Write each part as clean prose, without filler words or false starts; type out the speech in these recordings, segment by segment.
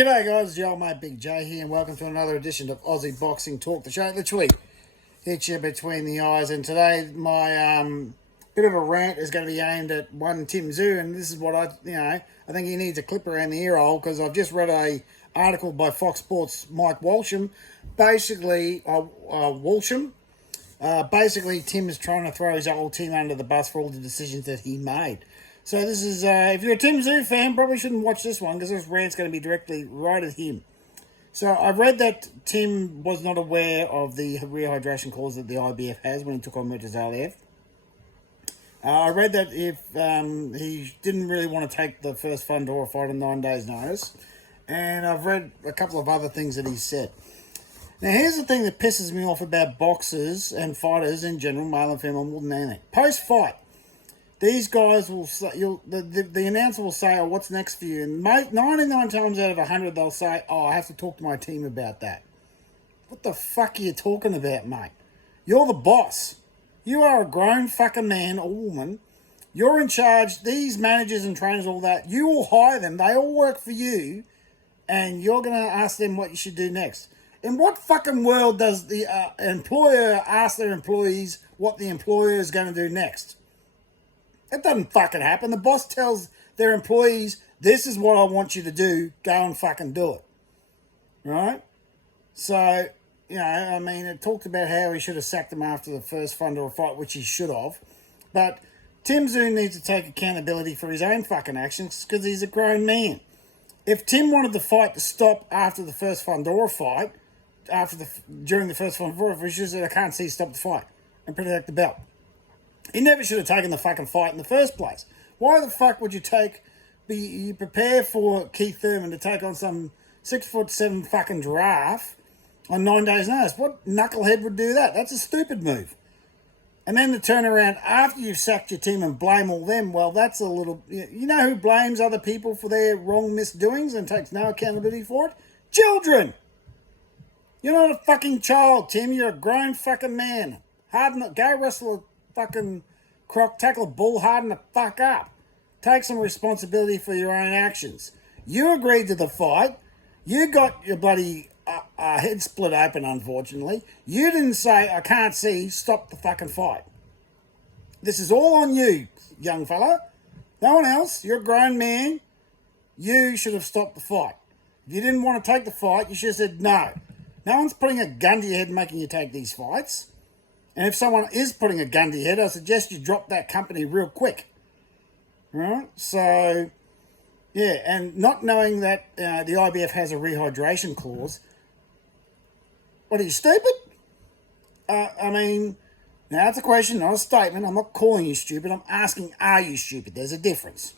G'day guys, it's your old mate Big J here and welcome to another edition of Aussie Boxing Talk, the show that literally hits you between the eyes. And today my bit of a rant is going to be aimed at one Tim Tszyu, and this is what I think he needs a clip around the ear hole, because I've just read a article by Fox Sports' Mike Walsham. Basically, Tim is trying to throw his old team under the bus for all the decisions that he made. So this is, if you're a Tim Tszyu fan, probably shouldn't watch this one, because this rant's going to be directly right at him. So I read that Tim was not aware of the rehydration clause that the IBF has when he took on Murtazaliev. I read that if he didn't really want to take the first Fundora fight on 9 days' notice. And I've read a couple of other things that he said. Now, here's the thing that pisses me off about boxers and fighters in general, male and female, more than anything. Post-fight, these guys will say, the announcer will say, oh, what's next for you? And 99 times out of 100, they'll say, oh, I have to talk to my team about that. What the fuck are you talking about, mate? You're the boss. You are a grown fucking man or woman. You're in charge. These managers and trainers, all that, you will hire them. They all work for you. And you're going to ask them what you should do next. In what fucking world does the employer ask their employees what the employer is going to do next? That doesn't fucking happen. The boss tells their employees, this is what I want you to do. Go and fucking do it. Right? So, it talked about how he should have sacked him after the first Fundora fight, which he should have. But Tim Tszyu needs to take accountability for his own fucking actions, because he's a grown man. If Tim wanted the fight to stop after the first Fundora fight, during the first Fundora fight, he should have said, I can't see, stop the fight and protect the belt. He never should have taken the fucking fight in the first place. Why the fuck would you you prepare for Keith Thurman to take on some 6'7" fucking giraffe on 9 days' notice? What knucklehead would do that? That's a stupid move. And then to turn around after you've sacked your team and blame all them, well, that's a little... You know who blames other people for their wrong misdoings and takes no accountability for it? Children! You're not a fucking child, Tim. You're a grown fucking man. Go wrestle a fucking croc, tackle a bull, harden the fuck up. Take some responsibility for your own actions. You agreed to the fight. You got your bloody head split open, unfortunately. You didn't say, I can't see, stop the fucking fight. This is all on you, young fella. No one else. You're a grown man. You should have stopped the fight. If you didn't want to take the fight, you should have said no. No one's putting a gun to your head and making you take these fights. And if someone is putting a gun to your head, I suggest you drop that company real quick. Right? So, yeah, and not knowing that the IBF has a rehydration clause. What, are you stupid? Now that's a question, not a statement. I'm not calling you stupid. I'm asking, are you stupid? There's a difference.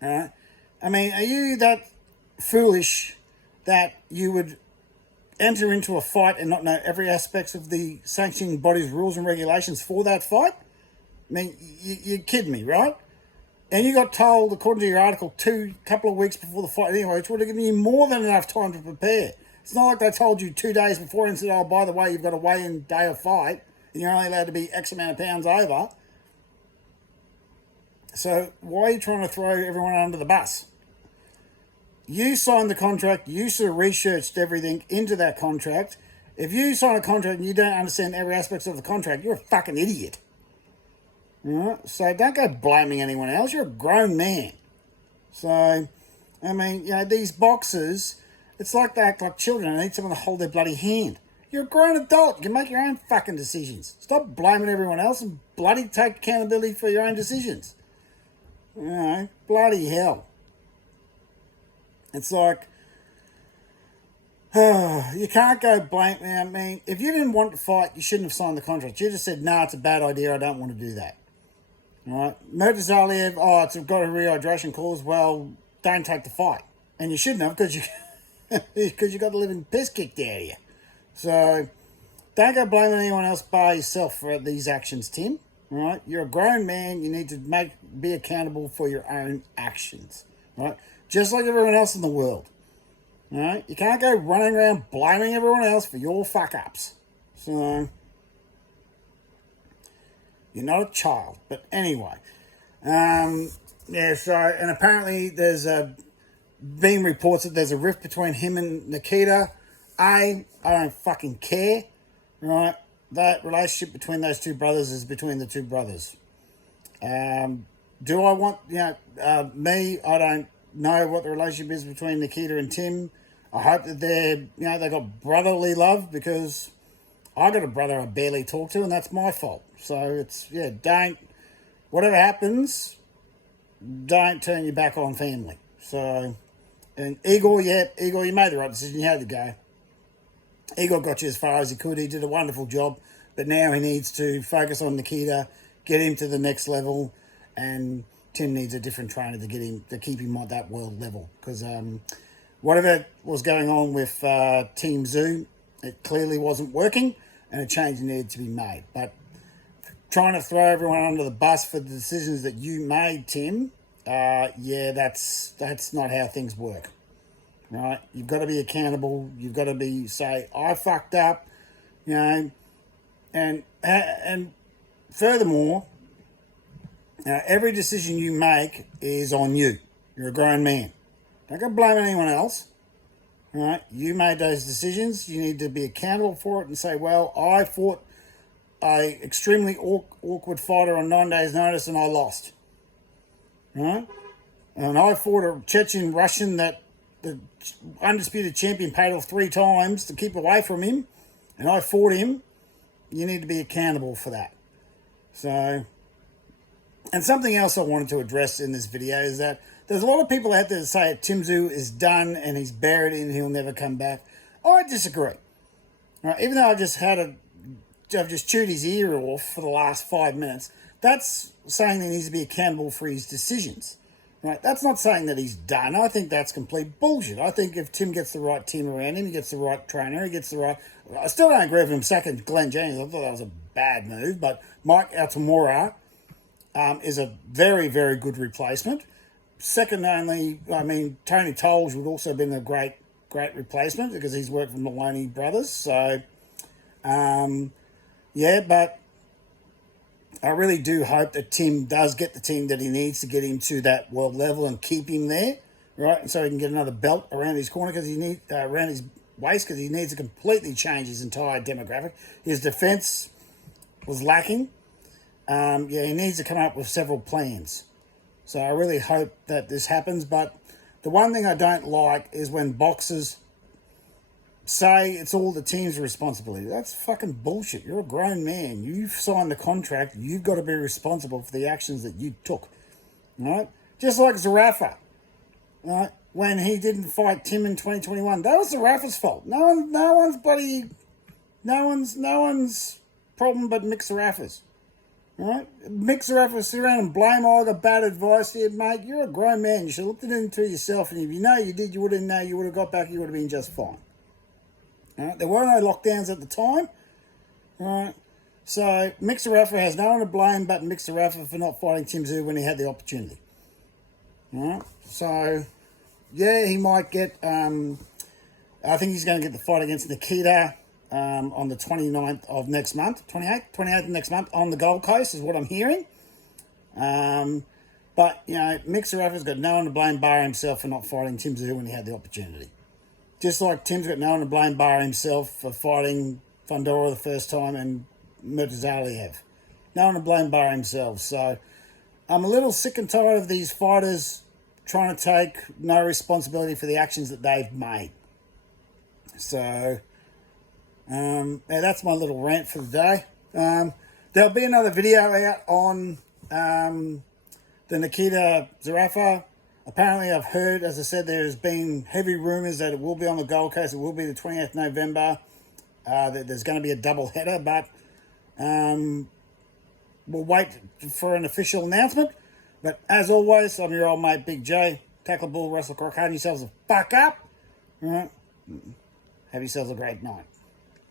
Are you that foolish that you would enter into a fight and not know every aspect of the sanctioning body's rules and regulations for that fight? You're kidding me, right? And you got told, according to your article, couple of weeks before the fight anyway, which would have given you more than enough time to prepare. It's not like they told you 2 days before and said, oh, by the way, you've got a weigh-in day of fight, and you're only allowed to be X amount of pounds over. So why are you trying to throw everyone under the bus? You signed the contract. You should have researched everything into that contract. If you sign a contract and you don't understand every aspect of the contract, you're a fucking idiot. Right? So don't go blaming anyone else. You're a grown man. So, these boxers, it's like they act like children. They need someone to hold their bloody hand. You're a grown adult. You can make your own fucking decisions. Stop blaming everyone else and bloody take accountability for your own decisions. Bloody hell. It's like, you can't go blame. If you didn't want to fight, you shouldn't have signed the contract. You just said, no, it's a bad idea. I don't want to do that. All right. Murtazaliev, it's got a rehydration clause. Well, don't take the fight. And you shouldn't have, because you got the living piss kicked out of you. So don't go blaming anyone else by yourself for these actions, Tim. All right. You're a grown man. You need to be accountable for your own actions. All right. Just like everyone else in the world. All right? You can't go running around blaming everyone else for your fuck-ups. So, you're not a child. But anyway. And apparently there's been reports that there's a rift between him and Nikita. I don't fucking care, right? That relationship between those two brothers is between the two brothers. Do I want, me, I don't know what the relationship is between Nikita and Tim. I hope that they got brotherly love, because I got a brother I barely talk to, and that's my fault. So it's, whatever happens, don't turn your back on family. So, and Igor, you made the right decision. You had to go. Igor got you as far as he could. He did a wonderful job, but now he needs to focus on Nikita, get him to the next level, and Tim needs a different trainer to keep him at that world level, because whatever was going on with Tim Tszyu, it clearly wasn't working, and a change needed to be made. But trying to throw everyone under the bus for the decisions that you made, Tim, that's not how things work. Right? You've got to be accountable. You've got to say, I fucked up, and furthermore, every decision you make is on you. You're a grown man. Don't go blame anyone else. Right? You made those decisions. You need to be accountable for it and say, well, I fought a extremely awkward fighter on 9 days' notice and I lost. Right? And I fought a Chechen Russian that the undisputed champion paid off 3 times to keep away from him, and I fought him. You need to be accountable for that. So, and something else I wanted to address in this video is that there's a lot of people out there that say Tim Tszyu is done and he's buried and he'll never come back. I disagree. Right? Even though I've just chewed his ear off for the last 5 minutes, that's saying that he needs to be accountable for his decisions. Right? That's not saying that he's done. I think that's complete bullshit. I think if Tim gets the right team around him, he gets the right trainer, he gets the right... I still don't agree with him sacking Glenn James. I thought that was a bad move, but Mike Altamura is a very, very good replacement. Second only, Tony Tolles would also have been a great replacement, because he's worked for Maloney Brothers. So, but I really do hope that Tim does get the team that he needs to get him to that world level and keep him there, right? And so he can get another belt around his corner, because around his waist, because he needs to completely change his entire demographic. His defense was lacking. He needs to come up with several plans. So I really hope that this happens. But the one thing I don't like is when boxers say it's all the team's responsibility. That's fucking bullshit. You're a grown man. You've signed the contract. You've got to be responsible for the actions that you took. Right? Just like Zarafa. Right? When he didn't fight Tim in 2021. That was Zarafa's fault. No one's problem but Mick Zarafa's. Right? Mick Zarafa sit around and blame all the bad advice here, mate. You're a grown man. You should have looked into yourself, and if you know you did, you would have got back, you would have been just fine. Right? There were no lockdowns at the time. Right? So Mick Zarafa has no one to blame but Mick Zarafa for not fighting Tim Tszyu when he had the opportunity. Right? So, he might get... I think he's going to get the fight against Nikita on the 29th of next month. 28th of next month on the Gold Coast is what I'm hearing. But, Mick Zarafa's got no one to blame bar himself for not fighting Tim Tszyu when he had the opportunity. Just like Tim's got no one to blame bar himself for fighting Fundora the first time and Murtazaliev. No one to blame bar himself. So I'm a little sick and tired of these fighters trying to take no responsibility for the actions that they've made. So that's my little rant for the day. There'll be another video out on the Nikita Zarafa. Apparently, I've heard, as I said, there's been heavy rumours that it will be on the Gold Coast. It will be the 28th November. That there's going to be a double header, but we'll wait for an official announcement. But as always, I'm your old mate, Big J. Tackle Bull, Wrestle Croc. Harden yourselves the fuck up. All right. Have yourselves a great night.